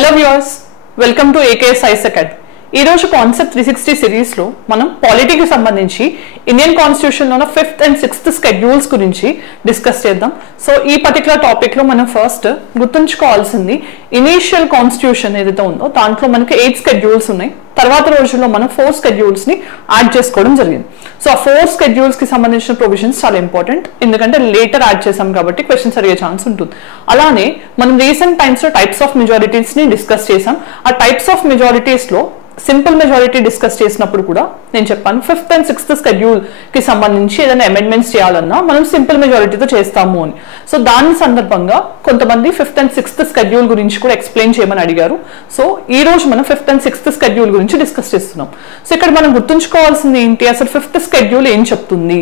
Hello viewers, welcome to AKS science academy. ఈ రోజు concept 360 series లో మనం పాలిటీకి సంబంధించి ఇండియన్ కాన్స్టిట్యూషన్ లో 5th and 6th షెడ్యూల్స్ గురించి డిస్కస్ చేద్దాం. సో ఈ పర్టికులర్ టాపిక్ లో మనం ఫస్ట్ గుర్తుంచుకోవాల్సింది ఇనీషియల్ కాన్స్టిట్యూషన్ ఏదైతే ఉందో దాంట్లో మనకి 8 షెడ్యూల్స్ ఉన్నాయి. తర్వాత రోజుల్లో మనం 4 షెడ్యూల్స్ ని యాడ్ చేసుకోవడం జరిగింది. సో ఆ 4 షెడ్యూల్స్ కి సంబంధించిన ప్రొవిజన్స్ చాలా ఇంపార్టెంట్, ఎందుకంటే లేటర్ యాడ్ చేసాం కాబట్టి క్వశ్చన్స్ అడిగే ఛాన్స్ ఉంటుంది. అలానే మనం రీసెంట్ టైమ్స్ లో టైప్స్ ఆఫ్ మెజారిటీస్ ని డిస్కస్ చేసాం. ఆ టైప్స్ ఆఫ్ మెజారిటీస్ లో సింపుల్ మెజారిటీ డిస్కస్ చేసినప్పుడు కూడా నేను చెప్పాను 5th and 6th షెడ్యూల్ కి సంబంధించి ఏదైనా అమెండ్మెంట్స్ చేయాలన్నా మనం సింపుల్ మెజారిటీతో చేస్తాము అని. సో దాని సందర్భంగా కొంతమంది 5th and 6th షెడ్యూల్ గురించి కూడా ఎక్స్ప్లెయిన్ చేయమని అడిగారు. సో ఈ రోజు మనం 5th and 6th షెడ్యూల్ గురించి డిస్కస్ చేస్తున్నాం. సో ఇక్కడ మనం గుర్తుంచుకోవాల్సింది ఏంటి, అసలు 5th షెడ్యూల్ ఏం చెప్తుంది?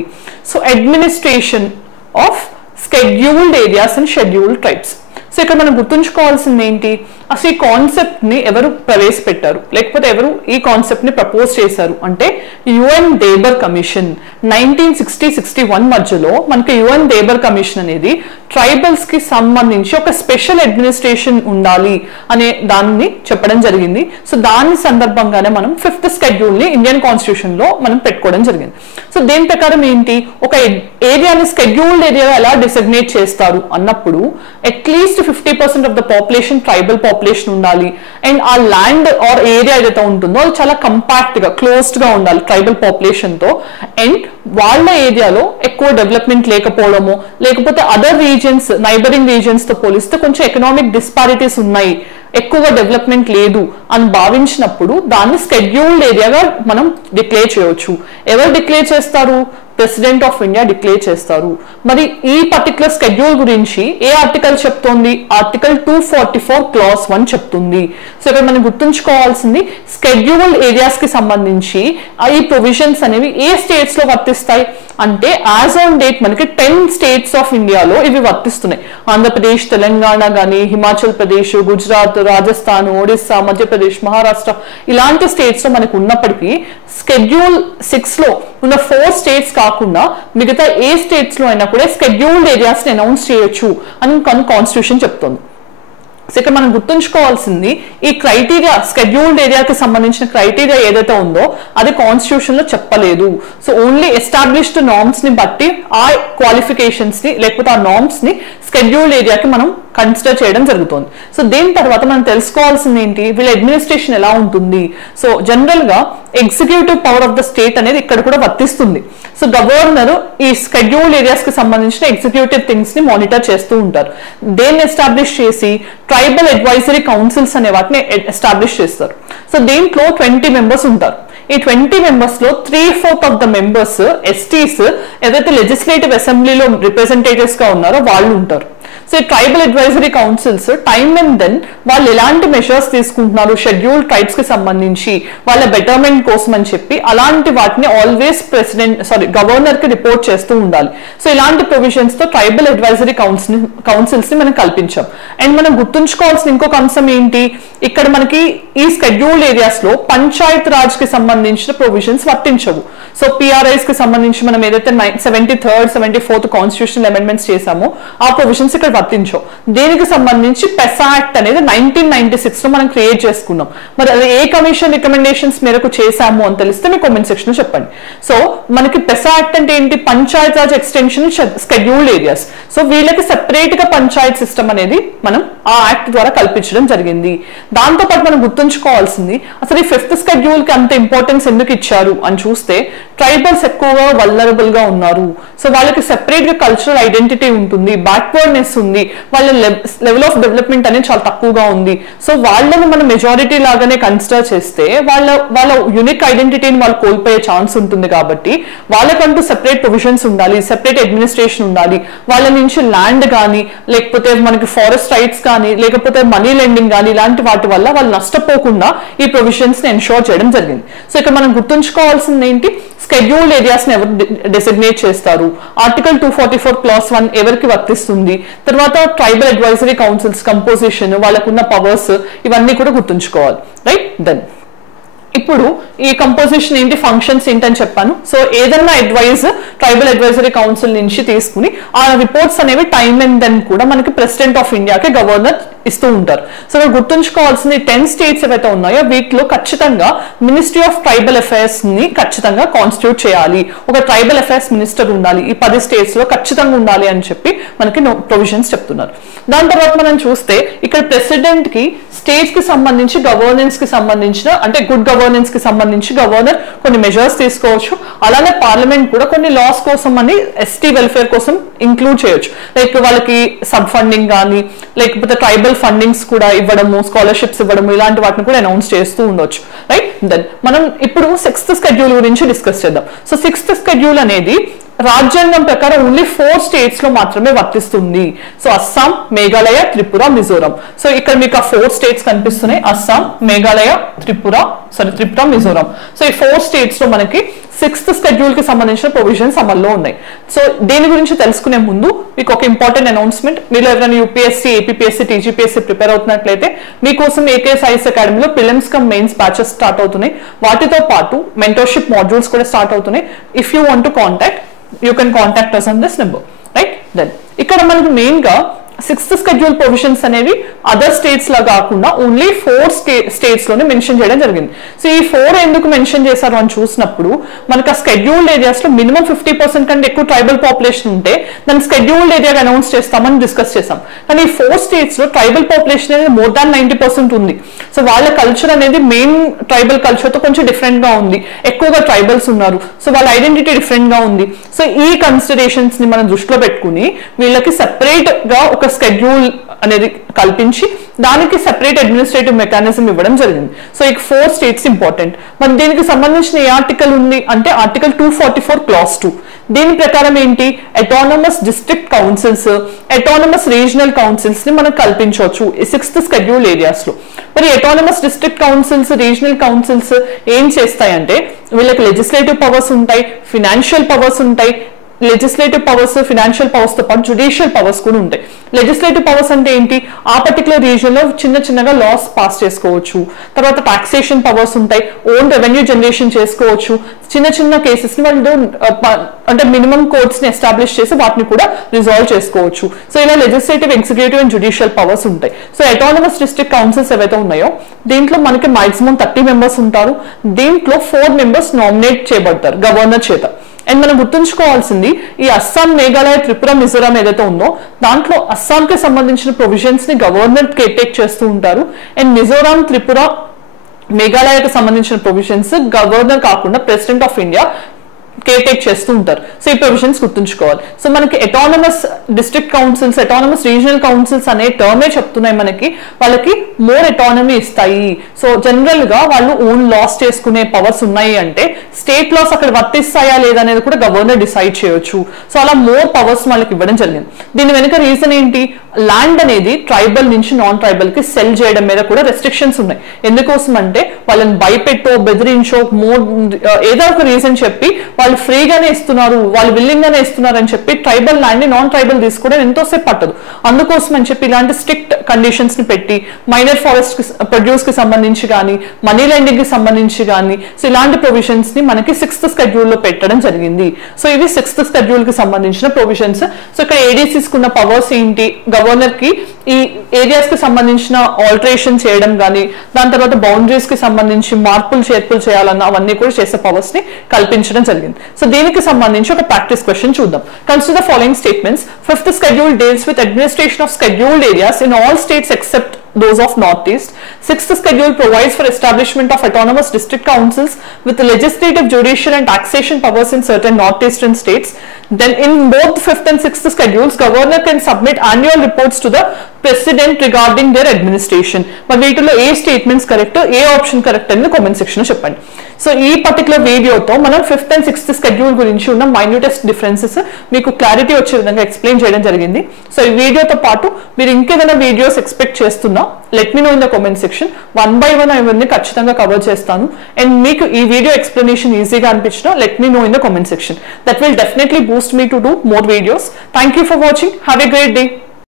So administration of scheduled areas and scheduled tribes. So ఇక్కడ మనం గుర్తుంచుకోవాల్సింది ఏంటి, అసలు ఈ కాన్సెప్ట్ ని ఎవరు ప్రవేశపెట్టారు, లేకపోతే ఎవరు ఈ కాన్సెప్ట్ ని ప్రపోజ్ చేశారు అంటే యుఎన్ డేబర్ కమిషన్. 1960-61 మధ్యలో మనకి యుఎన్ డేబర్ కమిషన్ అనేది ట్రైబల్స్ కి సంబంధించి ఒక స్పెషల్ అడ్మినిస్ట్రేషన్ ఉండాలి అనే దాన్ని చెప్పడం జరిగింది. సో దాని సందర్భంగానే మనం 5th షెడ్యూల్ ని ఇండియన్ కాన్స్టిట్యూషన్ లో మనం పెట్టుకోవడం జరిగింది. సో దేని ప్రకారం ఏంటి, ఒక ఏరియాని షెడ్యూల్డ్ ఏరియా ఎలా డిసిగ్నేట్ చేస్తారు అన్నప్పుడు at least 50% of the population tribal population ఉండాలి. అండ్ ఆ ల్యాండ్ ఆర్ ఏరియా ఏదైతే ఉంటుందో అది చాలా కంపాక్ట్ గా క్లోజ్డ్ గా ఉండాలి ట్రైబల్ పాపులేషన్ తో. అండ్ వాళ్ళ ఏరియాలో ఎక్కువ డెవలప్మెంట్ లేకపోవడము, లేకపోతే అదర్ రీజన్స్ నైబరింగ్ రీజన్స్ తో పోలిస్తే కొంచెం ఎకనామిక్ డిస్పారిటీస్ ఉన్నాయి, ఎక్కువగా డెవలప్మెంట్ లేదు అని భావించినప్పుడు దాన్ని షెడ్యూల్డ్ ఏరియాగా మనం డిక్లేర్ చేయవచ్చు. ఎవరు డిక్లేర్ చేస్తారు? ప్రెసిడెంట్ ఆఫ్ ఇండియా డిక్లేర్ చేస్తారు. మరి ఈ పర్టికులర్ షెడ్యూల్ గురించి ఏ ఆర్టికల్ చెప్తోంది? ఆర్టికల్ 244 క్లాస్ 1 చెప్తుంది. సో ఇక్కడ మనం గుర్తుంచుకోవాల్సింది షెడ్యూల్డ్ ఏరియాస్ కి సంబంధించి ఈ ప్రొవిజన్స్ అనేవి ఏ స్టేట్స్ లో వర్తిస్తాయి అంటే యాజ్ ఆన్ డేట్ మనకి 10 స్టేట్స్ ఆఫ్ ఇండియాలో ఇవి వర్తిస్తున్నాయి. ఆంధ్రప్రదేశ్, తెలంగాణ కానీ, హిమాచల్ ప్రదేశ్, గుజరాత్, రాజస్థాన్, ఒడిస్సా, మధ్యప్రదేశ్, మహారాష్ట్ర ఇలాంటి స్టేట్స్ లో మనకు ఉన్నప్పటికీ షెడ్యూల్ 6 లో ఉన్న 4 స్టేట్స్ కాకుండా మిగతా ఏ స్టేట్స్ లో అయినా కూడా షెడ్యూల్డ్ ఏరియాస్ ని అనౌన్స్ చేయొచ్చు అని కాన్స్టిట్యూషన్ చెప్తుంది. సో ఇక్కడ మనం గుర్తుంచుకోవాల్సింది ఈ క్రైటీరియా షెడ్యూల్డ్ ఏరియాకి సంబంధించిన క్రైటీరియా ఏదైతే ఉందో అది కాన్స్టిట్యూషన్ లో చెప్పలేదు. సో ఓన్లీ ఎస్టాబ్లిష్డ్ నార్మ్స్ ని బట్టి ఆ క్వాలిఫికేషన్స్ ని లేకపోతే ఆ నార్మ్స్ ని షెడ్యూల్డ్ ఏరియాకి మనం కన్సిడర్ చేయడం జరుగుతుంది. సో దీని తర్వాత మనం తెలుసుకోవాల్సింది ఏంటి, వీళ్ళ అడ్మినిస్ట్రేషన్ ఎలా ఉంటుంది? సో జనరల్ గా executive power of the state అనేది ఇక్కడ కూడా వర్తిస్తుంది. సో గవర్నర్ ఈ షెడ్యూల్డ్ ఏరియాస్ కి సంబంధించిన ఎగ్జిక్యూటివ్ థింగ్స్ ని మానిటర్ చేస్తూ ఉంటారు. దేన్ని ఎస్టాబ్లిష్ చేసి ట్రైబల్ అడ్వైజరీ కౌన్సిల్స్ అనే వాటిని ఎస్టాబ్లిష్ చేస్తారు. సో దీంట్లో 20 మెంబర్స్ ఉంటారు. ఈ 20 మెంబర్స్ లో 3/4 ఆఫ్ ద మెంబర్స్ ఎస్టీస్ ఏదైతే లెజిస్లేటివ్ అసెంబ్లీలో రిప్రజెంటేటివ్స్ గా ఉన్నారో వాళ్ళు ఉంటారు. సో ఈ tribal advisory councils time and then వాళ్ళు ఎలాంటి మెషర్స్ తీసుకుంటున్నారు షెడ్యూల్డ్ ట్రైబ్స్ కి సంబంధించి వాళ్ళ బెటర్మెంట్ కోసం అని చెప్పి అలాంటి వాటిని ఆల్వేస్ గవర్నర్ కి రిపోర్ట్ చేస్తూ ఉండాలి. సో ఇలాంటి ప్రొవిజన్స్ తో ట్రైబల్ అడ్వైజరీ కౌన్సిల్స్ ని మనం కల్పించాం. అండ్ మనం గుర్తుంచుకోవాల్సిన ఇంకొక అంశం ఏంటి, ఇక్కడ మనకి ఈ షెడ్యూల్డ్ ఏరియాస్ లో పంచాయత్ రాజ్ కి సంబంధించిన ప్రొవిజన్స్ వర్తించవు. సో పిఆర్ఐస్ కి సంబంధించి మనం ఏదైతే 73rd, 74th కాన్స్టిట్యూషనల్ అమెండ్మెంట్స్ చేశామో ఆ ప్రొవిజన్స్ ఇక్కడ వర్తించవు. దీనికి సంబంధించి పెసా యాక్ట్ అనేది 1996 లో మనం క్రియేట్ చేసుకున్నాం. మరి అది ఏ కమిషన్ రికమెండేషన్స్ మేరకు చేశాము అని తెలిస్తే మీ కామెంట్ సెక్షన్ లో చెప్పండి. సో మనకి పెసా యాక్ట్ అంటే ఏంటి, Panchayat Raj extension scheduled areas. So వీళ్ళకి సెపరేట్ గా పంచాయత్ సిస్టమ్ అనేది మనం ఆ యాక్ట్ ద్వారా కల్పించడం జరిగింది. దాంతో పాటు మనం గుర్తుంచుకోవాల్సింది అసలు ఈ 5th షెడ్యూల్ కి అంత ఇంపార్టెన్స్ ఎందుకు ఇచ్చారు అని చూస్తే ట్రైబల్స్ ఎక్కువగా వల్నరబుల్ గా ఉన్నారు. సో వాళ్ళకి సెపరేట్ గా కల్చరల్ ఐడెంటిటీ ఉంటుంది, బ్యాక్వర్డ్నెస్ ఉంది, వాళ్ళ లెవెల్ ఆఫ్ డెవలప్మెంట్ అనేది చాలా తక్కువగా ఉంది. సో వాళ్ళని మనం మెజారిటీ లాగానే కన్సిడర్ చేస్తే వాళ్ళ యూనిక్ ఐడెంటిటీని వాళ్ళు కోల్పోయే ఛాన్స్ ఉంటుంది. కాబట్టి వాళ్ళకంటూ సెపరేట్ ప్రొవిజన్స్ ఉండాలి, సెపరేట్ అడ్మినిస్ట్రేషన్ ఉండాలి. వాళ్ళ నుంచి ల్యాండ్ కానీ, లేకపోతే మనకి ఫారెస్ట్ రైట్స్ కానీ, లేకపోతే మనీ లెండింగ్ కానీ ఇలాంటి వాటి వల్ల వాళ్ళు నష్టపోకుండా ఈ ప్రొవిజన్స్ ని ఎన్షోర్ చేయడం జరిగింది. సో ఇక్కడ మనం గుర్తుంచుకోవాల్సింది ఏంటి, షెడ్యూల్డ్ ఏరియాస్ ని ఎవరు డెసిగ్నేట్ చేస్తారు, ఆర్టికల్ 244 క్లాస్ 1 ఎవరికి వర్తిస్తుంది, తర్వాత ట్రైబల్ అడ్వైజరీ కౌన్సిల్స్ కంపోజిషన్, వాళ్ళకున్న పవర్స్ ఇవన్నీ కూడా గుర్తుంచుకోవాలి. రైట్, దెన్ ఇప్పుడు ఈ కంపోజిషన్ ఏంటి, ఫంక్షన్స్ ఏంటని చెప్పాను. సో ఏదన్నా అడ్వైజ్ ట్రైబల్ అడ్వైజరీ కౌన్సిల్ నుంచి తీసుకుని ఆ రిపోర్ట్స్ అనేవి టైమ్ అండ్ దెన్ కూడా మనకి ప్రెసిడెంట్ ఆఫ్ ఇండియాకి గవర్నర్ ఇస్తూ ఉంటారు. సో మీరు గుర్తుంచుకోవాల్సింది 10 స్టేట్స్ ఏవైతే ఉన్నాయో వీటిలో ఖచ్చితంగా మినిస్ట్రీ ఆఫ్ ట్రైబల్ అఫైర్స్ ని ఖచ్చితంగా కాన్స్టిట్యూట్ చేయాలి, ఒక ట్రైబల్ అఫైర్స్ మినిస్టర్ ఉండాలి, ఈ 10 స్టేట్స్ లో ఖచ్చితంగా ఉండాలి అని చెప్పి మనకి ప్రొవిజన్స్ చెప్తున్నారు. దాని తర్వాత మనం చూస్తే ఇక్కడ ప్రెసిడెంట్ కి స్టేట్స్ కి సంబంధించి గవర్నెన్స్ కి సంబంధించిన అంటే గుడ్ గవర్నెన్స్ కి సంబంధించి గవర్నర్ కొన్ని మెజర్స్ తీసుకోవచ్చు. అలానే పార్లమెంట్ కూడా కొన్ని లాస్ కోసం అని ఎస్టీ వెల్ఫేర్ కోసం ఇంక్లూడ్ చేయొచ్చు. లైక్ వాళ్ళకి సబ్ ఫండింగ్ కానీ లేకపోతే ట్రైబల్ ఫండింగ్స్ కూడా ఇవ్వడము, స్కాలర్షిప్స్ ఇవ్వడము, ఇలాంటి వాటిని కూడా అనౌన్స్ చేస్తూ ఉండొచ్చు. రైట్, దెన్ మనం ఇప్పుడు 6th షెడ్యూల్ గురించి డిస్కస్ చేద్దాం. సో 6th షెడ్యూల్ అనేది రాజ్యాంగం ప్రకారం ఓన్లీ 4 స్టేట్స్ లో మాత్రమే వర్తిస్తుంది. సో అస్సాం, మేఘాలయ, త్రిపుర, మిజోరం. సో ఇక్కడ మీకు ఆ 4 స్టేట్స్ కనిపిస్తున్నాయి, అస్సాం, మేఘాలయ, త్రిపుర, మిజోరం. సో ఈ 4 స్టేట్స్ లో మనకి 6th షెడ్యూల్ కి సంబంధించిన ప్రొవిజన్స్ అమల్లో ఉన్నాయి. సో దేని గురించి తెలుసుకునే ముందు మీకు ఒక ఇంపార్టెంట్ అనౌన్స్మెంట్. మీరు ఎవరైనా యూపీఎస్సీ, ఏపీపీఎస్సీ, టీజీపీఎస్సీ ప్రిపేర్ అవుతున్నట్లయితే మీకోసం ఏకేఎస్ ఐఎస్ అకాడమీలో prelims come mains batches start అవుతున్నాయి. వాటితో పాటు మెంటర్షిప్ మాడ్యూల్స్ కూడా స్టార్ట్ అవుతున్నాయి. If you want to contact, you can contact us on this number, right? Then ఇక్కడ మనకి మెయిన్ గా 6th షెడ్యూల్ ప్రొవిజన్స్ అనేవి అదర్ స్టేట్స్ లా కాకుండా ఓన్లీ 4 స్టేట్స్ లోనే మెన్షన్ చేయడం జరిగింది. సో ఈ 4 ఎందుకు మెన్షన్ చేశారు అని చూసినప్పుడు మనకు ఆ స్కెడ్యూల్డ్ ఏరియాస్ లో మినిమం 50% కంటే ఎక్కువ ట్రైబల్ పాపులేషన్ ఉంటే దాన్ని స్కెడ్యూల్డ్ ఏరియాగా అనౌన్స్ చేస్తామని డిస్కస్ చేసాం. కానీ ఈ 4 స్టేట్స్ లో ట్రైబల్ పాపులేషన్ అనేది మోర్ దాన్ 90% ఉంది. సో వాళ్ళ కల్చర్ అనేది మెయిన్ ట్రైబల్ కల్చర్ తో కొంచెం డిఫరెంట్ గా ఉంది, ఎక్కువగా ట్రైబల్స్ ఉన్నారు. సో వాళ్ళ ఐడెంటిటీ డిఫరెంట్ గా ఉంది. సో ఈ కన్సిడరేషన్స్ ని మనం దృష్టిలో పెట్టుకుని వీళ్ళకి సెపరేట్ గా ఒక స్కెడ్యూల్ అనేది కల్పించి దానికి సెపరేట్ అడ్మినిస్ట్రేటివ్ మెకానిజం ఇవ్వడం జరిగింది. సో ఈ 4 స్టేట్స్ ఇంపార్టెంట్. మరి దీనికి సంబంధించిన ఏ ఆర్టికల్ ఉంది అంటే ఆర్టికల్ 244 క్లాస్ 2. దీని ప్రకారం ఏంటి, autonomous district councils, autonomous regional councils ని మనం కల్పించవచ్చు ఈ 6th షెడ్యూల్ ఏరియాస్ లో. మరి autonomous district councils, regional councils ఏం చేస్తాయంటే వీళ్ళకి లెజిస్లేటివ్ పవర్స్ ఉంటాయి, ఫినాన్షియల్ పవర్స్ ఉంటాయి. లెజిస్లేటివ్ పవర్స్, ఫినాన్షియల్ పవర్స్ తో పాటు జుడిషియల్ పవర్స్ కూడా ఉంటాయి. లెజిస్లేటివ్ పవర్స్ అంటే ఏంటి, ఆ పర్టికులర్ రీజియన్ లో చిన్నగా లాస్ పాస్ చేసుకోవచ్చు. తర్వాత టాక్సేషన్ పవర్స్ ఉంటాయి, ఓన్ రెవెన్యూ జనరేషన్ చేసుకోవచ్చు. చిన్న కేసెస్ ని వాళ్ళు అంటే మినిమం కోర్ట్స్ ని ఎస్టాబ్లిష్ చేసి వాటిని కూడా రిజాల్వ్ చేసుకోవచ్చు. సో ఇలా legislative, executive and judicial powers ఉంటాయి. సో అటానమస్ డిస్ట్రిక్ట్ కౌన్సిల్స్ ఏవైతే ఉన్నాయో దీంట్లో మనకి మాక్సిమం 30 మెంబర్స్ ఉంటారు. దీంట్లో 4 మెంబర్స్ నామినేట్ చేయబడతారు గవర్నర్ చేత. అండ్ మనం గుర్తుంచుకోవాల్సింది ఈ అస్సాం, మేఘాలయ, త్రిపుర, మిజోరాం ఏదైతే ఉందో దాంట్లో అస్సాంకి సంబంధించిన ప్రొవిజన్స్ ని గవర్నర్ కేర్ చేస్తూ ఉంటారు. అండ్ మిజోరాం, త్రిపుర, మేఘాలయకు సంబంధించిన ప్రొవిజన్స్ గవర్నర్ కాకుండా president of India care take చేస్తూ ఉంటారు. సో ఈ ప్రొవిజన్స్ గుర్తుంచుకోవాలి. సో మనకి autonomous district councils, autonomous regional councils అనే టర్మే చెప్తున్నాయి మనకి వాళ్ళకి మోర్ అటానమీ ఇస్తాయి. సో జనరల్ గా వాళ్ళు ఓన్ లాస్ చేసుకునే పవర్స్ ఉన్నాయి అంటే స్టేట్ లాస్ అక్కడ వర్తిస్తాయా లేదా అనేది కూడా గవర్నర్ డిసైడ్ చేయొచ్చు. సో అలా మోర్ పవర్స్ వాళ్ళకి ఇవ్వడం జరిగింది. దీని వెనుక రీజన్ ఏంటి, ల్యాండ్ అనేది ట్రైబల్ నుంచి నాన్ ట్రైబల్ కి సెల్ చేయడం మీద కూడా రెస్ట్రిక్షన్స్ ఉన్నాయి. ఎందుకోసం అంటే వాళ్ళని భయపెట్టో, బెదిరించో, మోర్ ఏదో ఒక రీజన్ చెప్పి వాళ్ళు ఫ్రీగానే ఇస్తున్నారు, వాళ్ళు విల్లింగ్ గానే ఇస్తున్నారు అని చెప్పి ట్రైబల్ ల్యాండ్ ని నాన్ ట్రైబల్ తీసుకోవడం ఎంతోసేపు పట్టదు. అందుకోసం అని చెప్పి ఇలాంటి స్ట్రిక్ట్ కండిషన్స్ ని పెట్టి మైనర్ ఫారెస్ట్ ప్రొడ్యూస్ కి సంబంధించి కానీ, మనీ లెండింగ్ కి సంబంధించి కానీ, సో ఇలాంటి ప్రొవిజన్స్ ని మనకి 6th షెడ్యూల్ లో పెట్టడం జరిగింది. సో ఇవి 6th షెడ్యూల్ కి సంబంధించిన ప్రొవిజన్స్. సో ఇక్కడ ఏడీసీస్ కున్న పవర్స్ ఏంటి, గవర్నర్ కి ఈ ఏరియాస్ కి సంబంధించిన ఆల్టరేషన్ చేయడం కానీ, దాని తర్వాత బౌండరీస్ కి సంబంధించి మార్పులు చేర్పులు చేయాలన్న అవన్నీ కూడా చేసే పవర్స్ ని కల్పించడం జరిగింది. సో దీనికి సంబంధించి ఒక ప్రాక్టీస్ క్వశ్చన్ చూద్దాం. Consider the following statements. 5th schedule deals with administration of scheduled areas in all states except those of Northeast. 6th schedule provides for establishment of autonomous district councils with legislative, judicial and taxation powers in certain northeastern states. Then in both 5th and 6th schedules, governor can submit annual reports to the president regarding their administration. మరి వీటిలో ఏ statements correct, ఏ option correct అని comment section లో చెప్పండి. So ఈ particular వీడియోతో మనం 5th and 6th schedule గురించి ఉన్న మైన్యూటెస్ట్ డిఫరెన్సెస్ మీకు క్లారిటీ వచ్చే విధంగా ఎక్స్ప్లెయిన్ చేయడం జరిగింది. సో ఈ వీడియోతో పాటు మీరు ఇంకేదైనా వీడియోస్ ఎక్స్పెక్ట్ చేస్తున్నా let me know in the comment section. 1 by 1 అవన్నీ ఖచ్చితంగా కవర్ చేస్తాను. అండ్ మీకు ఈ వీడియో ఎక్స్ప్లెనేషన్ ఈజీగా అనిపించినా let me know in the comment section. That will definitely boost me to do more videos. Thank you for watching. Have a great day.